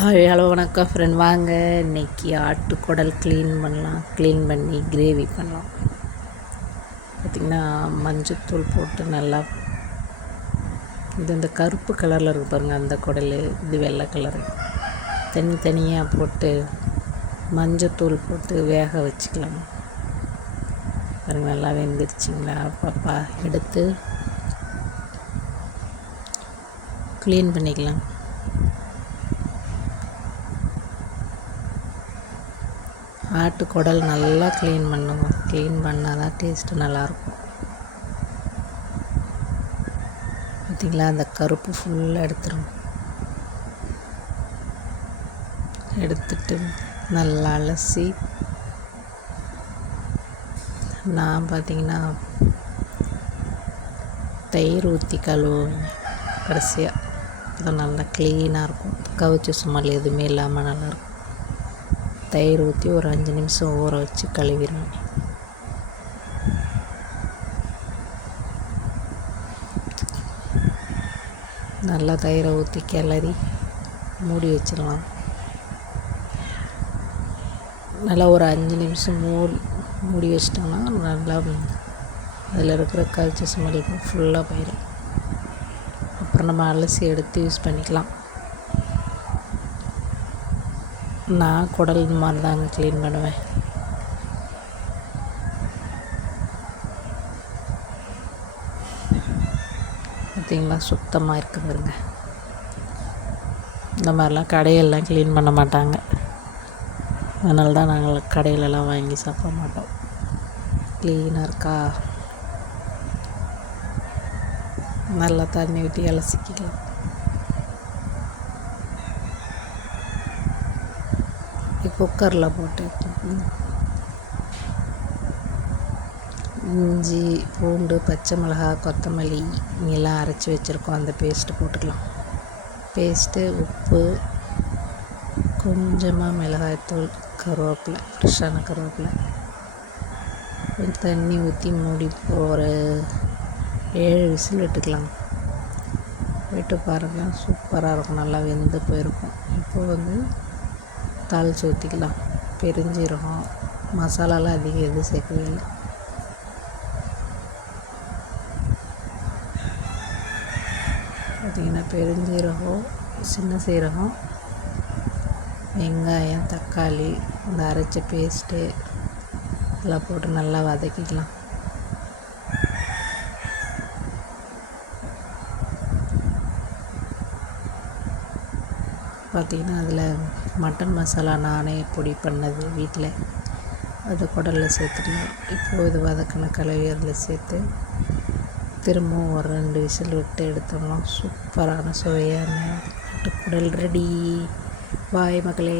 Hi hello வணக்கம் friend வாங்க இன்றைக்கி ஆட்டுக்குடல் க்ளீன் பண்ணலாம். க்ளீன் பண்ணி கிரேவி பண்ணலாம். பார்த்திங்கன்னா மஞ்சத்தூள் போட்டு நல்லா இது இந்த கருப்பு கலரில் இருக்கு பாருங்கள் அந்த குடல். இது வெள்ளை கலரு தனித்தனியாக போட்டு மஞ்சத்தூள் போட்டு வேக வச்சுக்கலாம். பாருங்கள் நல்லா வெந்துருச்சிங்களா? பாப்பா எடுத்து க்ளீன் பண்ணிக்கலாம். ஆட்டு குடல் நல்லா க்ளீன் பண்ணுவோம் க்ளீன் பண்ணால் தான் டேஸ்ட்டு நல்லாயிருக்கும் பார்த்திங்களா அந்த கருப்பு ஃபுல்லாக எடுத்துரும் எடுத்துட்டு நல்லா அலசி நான் பார்த்திங்கன்னா தயிர் ஊற்றி கழுவுவேன். கடைசியாக அது நல்லா க்ளீனாக இருக்கும். கவிச்சு சுமல் எதுவுமே இல்லாமல் நல்லாயிருக்கும் தயிர் ஊற்றி ஒரு அஞ்சு நிமிஷம் ஊற வச்சு கழுவிடணும். நல்லா தயிரை ஊற்றி கிளறி மூடி வச்சிடலாம். நல்லா ஒரு அஞ்சு நிமிஷம் மூடி மூடி வச்சிட்டோம்னா நல்லா அதில் இருக்கிற கல்ச்சர் ஸ்மெல் ஃபுல்லாக போயிடும் அப்புறம் நம்ம அலசி எடுத்து யூஸ் பண்ணிக்கலாம். நான் குடல் இந்த மாதிரி தாங்க க்ளீன் பண்ணுவேன். பார்த்திங்களா? சுத்தமாக இருக்குது பாருங்க. இந்த மாதிரிலாம் கடையெல்லாம் க்ளீன் பண்ண மாட்டாங்க. அதனால தான் நாங்கள் கடையிலலாம் வாங்கி சாப்பிட மாட்டோம். க்ளீனாக இருக்கா? நல்லா தண்ணி ஊற்றி அலசிக்கலாம். குக்கரில் போட்டு இஞ்சி பூண்டு பச்சை மிளகா கொத்தமல்லி எல்லாம் அரைச்சி வச்சுருக்கோம் அந்த பேஸ்ட்டு போட்டுக்கலாம் பேஸ்ட்டு உப்பு கொஞ்சமாக மிளகாய்த்தூள் கருவேப்பிலை ஃப்ரெஷ்ஷான கருவேப்பிலை தண்ணி ஊற்றி மூடி ஒரு ஏழு விசில் விட்டுக்கலாம் விட்டு பாருங்கள் சூப்பராக இருக்கும் நல்லா வெந்து போயிருக்கும் இப்போ வந்து தாளித்து ஊற்றிக்கலாம் பெருஞ்சீரகம் மசாலாலாம் அதிகம் எதுவும் சேர்க்கவே இல்லை. பார்த்திங்கன்னா பெருஞ்சீரகம் சின்ன சீரகம் வெங்காயம் தக்காளி இந்த அரைச்ச பேஸ்ட்டு இதெல்லாம் போட்டு நல்லா வதக்கிக்கலாம். பார்த்திங்கன்னா அதில் மட்டன் மசாலா நானே பொடி பண்ணது வீட்டில். அது குடலில் சேர்த்துட்டேன் இப்போது இது வதக்கின கலவி அதில் சேர்த்து திரும்பவும் ஒரு ரெண்டு விசில் விட்டு எடுத்தோம்னா சூப்பரான சுவையான குடல் ரெடி. பாய் மகளே